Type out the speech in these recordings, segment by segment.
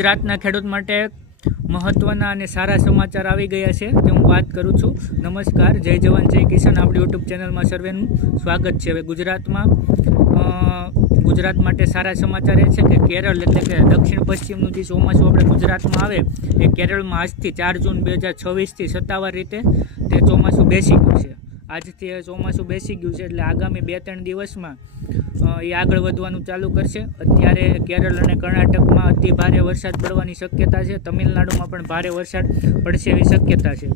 ગુજરાતના ખેડૂત માટે મહત્વના અને સારા સમાચાર આવી ગયા છે તે હું વાત કરું છું। નમસ્કાર, જય જવાન જય કિસાન। આપણી યુટ્યુબ ચેનલમાં સર્વેનું સ્વાગત છે। હવે ગુજરાત માટે સારા સમાચાર એ છે કે કેરળ એટલે કે દક્ષિણ પશ્ચિમનું જે ચોમાસું આપણે ગુજરાતમાં આવે એ કેરળમાં આજથી 4 જૂન 2026થી સત્તાવાર રીતે તે ચોમાસું બેસી ગયું છે। આજથી ચોમાસું બેસી ગયું છે એટલે આગામી 2-3 દિવસમાં એ આગળ વધવાનું ચાલુ કરશે। અત્યારે કેરળ અને કર્ણાટકમાં અતિ ભારે વરસાદ પડવાની શક્યતા છે। તમિલનાડુમાં પણ ભારે વરસાદ પડશે એવી શક્યતા છે।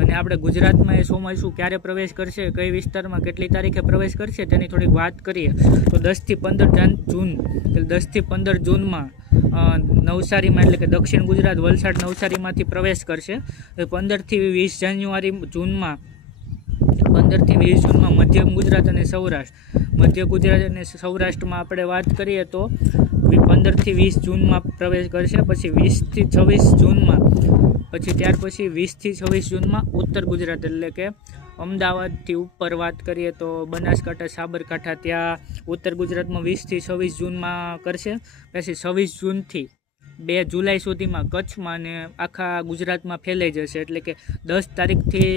અને આપણે ગુજરાતમાં એ ચોમાસું ક્યારે પ્રવેશ કરશે, કઈ વિસ્તારમાં કેટલી તારીખે પ્રવેશ કરશે તેની થોડીક વાત કરીએ તો 10 થી 15 જૂન એટલે 10 થી 15 જૂનમાં નવસારીમાં એટલે કે દક્ષિણ ગુજરાત વલસાડ નવસારીમાંથી પ્રવેશ કરશે। 15 થી 20 જાન્યુઆરી જૂનમાં 15 થી 20 જૂનમાં મધ્યમ ગુજરાત અને મધ્ય ગુજરાત અને સૌરાષ્ટ્રમાં આપણે વાત કરીએ તો 15 થી 20 જૂનમાં પ્રવેશ કરશે। પછી 20 થી 26 જૂનમાં ત્યાર પછી 20 થી 26 જૂનમાં ઉત્તર ગુજરાત એટલે કે અમદાવાદથી ઉપર વાત કરીએ તો બનાસકાંઠા સાબરકાંઠા ત્યાં ઉત્તર ગુજરાતમાં 20 થી 26 જૂનમાં કરશે। પછી 26 જૂનથી 2 જુલાઈ સુધીમાં કચ્છમાં અને આખા ગુજરાતમાં ફેલાઈ જશે। એટલે કે 10 તારીખથી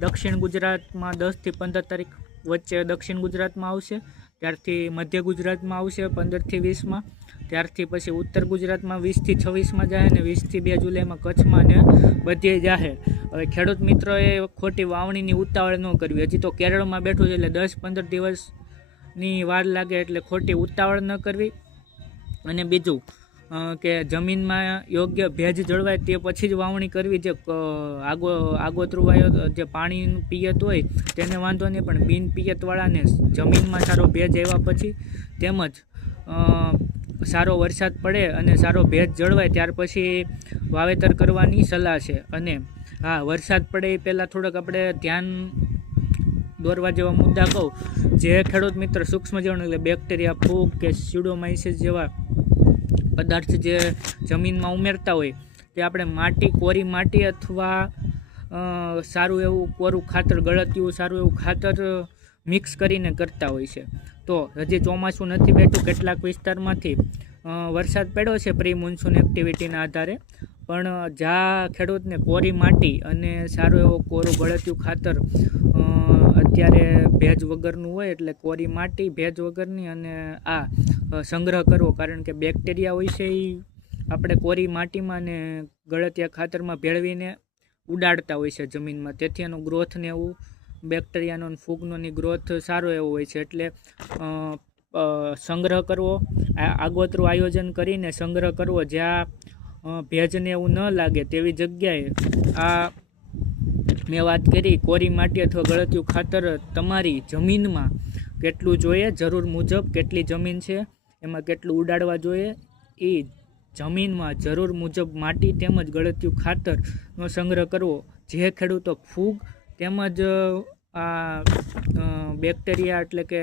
દક્ષિણ ગુજરાતમાં 10 થી 15 તારીખ વચ્ચે દક્ષિણ ગુજરાતમાં આવશે, ત્યારથી મધ્ય ગુજરાતમાં આવશે 15 થી 20માં, ત્યારથી પછી ઉત્તર ગુજરાતમાં 20 થી 26માં જાય અને 20 થી 2 જુલાઈમાં કચ્છમાં ને બધે જાહેર। હવે ખેડૂત મિત્રોએ ખોટી વાવણીની ઉતાવળ ન કરવી। હજી તો કેરળમાં બેઠું છે એટલે 10-15 દિવસની વાર લાગે એટલે ખોટી ઉતાવળ ન કરવી। અને બીજું કે જમીનમાં યોગ્ય ભેજ જળવાય તે પછી જ વાવણી કરવી। જે આગોતરું જે પાણીનું પિયત હોય તેને વાંધો નહીં, પણ બિન પિયતવાળાને જમીનમાં સારો ભેજ આવ્યા પછી તેમજ સારો વરસાદ પડે અને સારો ભેજ જળવાય ત્યાર પછી વાવેતર કરવાની સલાહ છે। અને હા, વરસાદ પડે એ પહેલાં થોડોક આપણે ધ્યાન દોરવા જેવા મુદ્દા કહું। જે ખેડૂત મિત્ર સૂક્ષ્મજીવાણુ એટલે બેક્ટેરિયા, ફૂગ કે સ્યુડોમાઇસિસ જેવા પદાર્થ જે જમીનમાં ઉમેરતા હોય તે આપણે કોરી માટી અથવા સારું એવું કોરું ખાતર, ગળતિયું સારું એવું ખાતર મિક્સ કરીને કરતા હોય છે। તો હજી ચોમાસું નથી બેઠું, કેટલાક વિસ્તારમાંથી વરસાદ પડ્યો છે પ્રી મોન્સૂન એક્ટિવિટીના આધારે, પણ જ્યાં ખેડૂતને કોરી માટી અને સારું એવું કોરું ગળતિયું ખાતર અત્યારે ભેજ વગરનું હોય એટલે કોરી માટી ભેજ વગરની અને સંગ્રહ કરવો, કારણ કે બેક્ટેરિયા હોય છે એ આપણે કોરી માટીમાં ને ગળતિયા ખાતરમાં ભેળવીને ઉડાડતા હોય છે જમીનમાં, તેથી એનો ગ્રોથ ને એવું બેક્ટેરિયાનો અને ફૂગનોની ગ્રોથ સારો એવો હોય છે। એટલે સંગ્રહ કરવો, આગોતરું આયોજન કરીને સંગ્રહ કરવો, જ્યાં ભેજને એવું ન લાગે તેવી જગ્યાએ મેં વાત કરી કોરી માટી અથવા ગળતિયું ખાતર તમારી જમીનમાં કેટલું જોઈએ, જરૂર મુજબ કેટલી જમીન છે એમાં કેટલું ઉડાડવા જોઈએ એ જમીનમાં જરૂર મુજબ માટી તેમજ ગળતિયું ખાતરનો સંગ્રહ કરવો। જે ખેડૂતો ફૂગ તેમજ બેક્ટેરિયા એટલે કે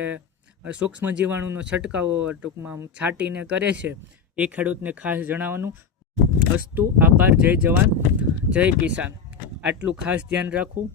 સૂક્ષ્મ જીવાણુનો છંટકાવ ટૂંકમાં છાંટીને કરે છે એ ખેડૂતને ખાસ જણાવવાનું। અસ્તુ, આભાર, જય જવાન જય કિસાન। આટલું ખાસ ધ્યાન રાખવું।